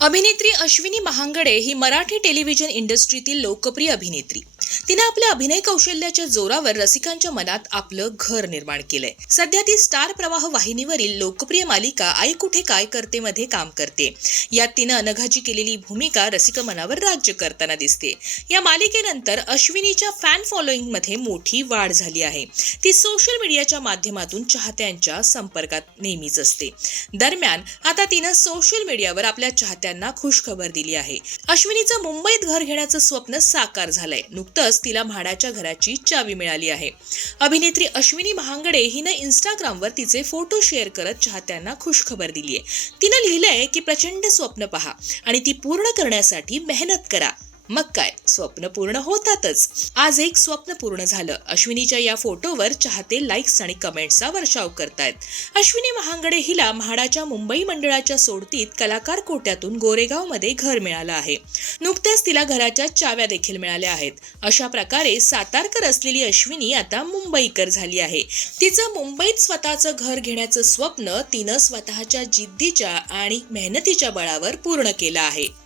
अभिनेत्री अश्विनी महांगडे ही मराठी टेलिव्हिजन इंडस्ट्रीतील लोकप्रिय अभिनेत्री. तिने आपल्या अभिनय कौशल्याच्या जोरावर रसिकांच्या मनात आपलं घर निर्माण केलंय. सध्या ती स्टार प्रवाह वाहिनीवरील लोकप्रिय मालिका आई कुठे काय करते मध्ये काम करते. यात तिनं अनघाची केलेली भूमिका रसिक मनावर राज्य करताना दिसते. या मालिकेनंतर अश्विनीच्या फॅन फॉलोईंग मध्ये मोठी वाढ झाली आहे. ती सोशल मीडियाच्या माध्यमातून चाहत्यांच्या संपर्कात नेहमीच असते. दरम्यान आता तिनं सोशल मीडियावर आपल्या चाहत्यांना खुशखबर दिली आहे. अश्विनीचं मुंबईत घर घेण्याचं स्वप्न साकार झालंय. नुकतंच तिला म्हाडाच्या घराची चावी मिळाली आहे. अभिनेत्री अश्विनी महांगडे हिनं इंस्टाग्रामवर तिचे फोटो शेअर करत चाहत्यांना खुशखबर दिली आहे. तिनं लिहिलंय की प्रचंड स्वप्न पहा आणि ती पूर्ण करण्यासाठी मेहनत करा. मग काय, स्वप्न पूर्ण होतातच. आज एक स्वप्न पूर्ण झालं. अश्विनीच्या या फोटोवर चाहते लाईक्स आणि कमेंट्सचा वर्षाव करतायत. अश्विनी महांगडे हिला म्हाडाच्या मुंबई मंडळाच्या सोडतीत कलाकार कोट्यातून गोरेगावमध्ये घर मिळालं आहे. नुकत्याच तिला घराच्या चाव्या देखील मिळाल्या आहेत. अशा प्रकारे सातारकर असलेली अश्विनी आता मुंबईकर झाली आहे. तिचं मुंबईत स्वतःचं घर घेण्याचं स्वप्न तिनं स्वतःच्या जिद्दीच्या आणि मेहनतीच्या बळावर पूर्ण केलं आहे.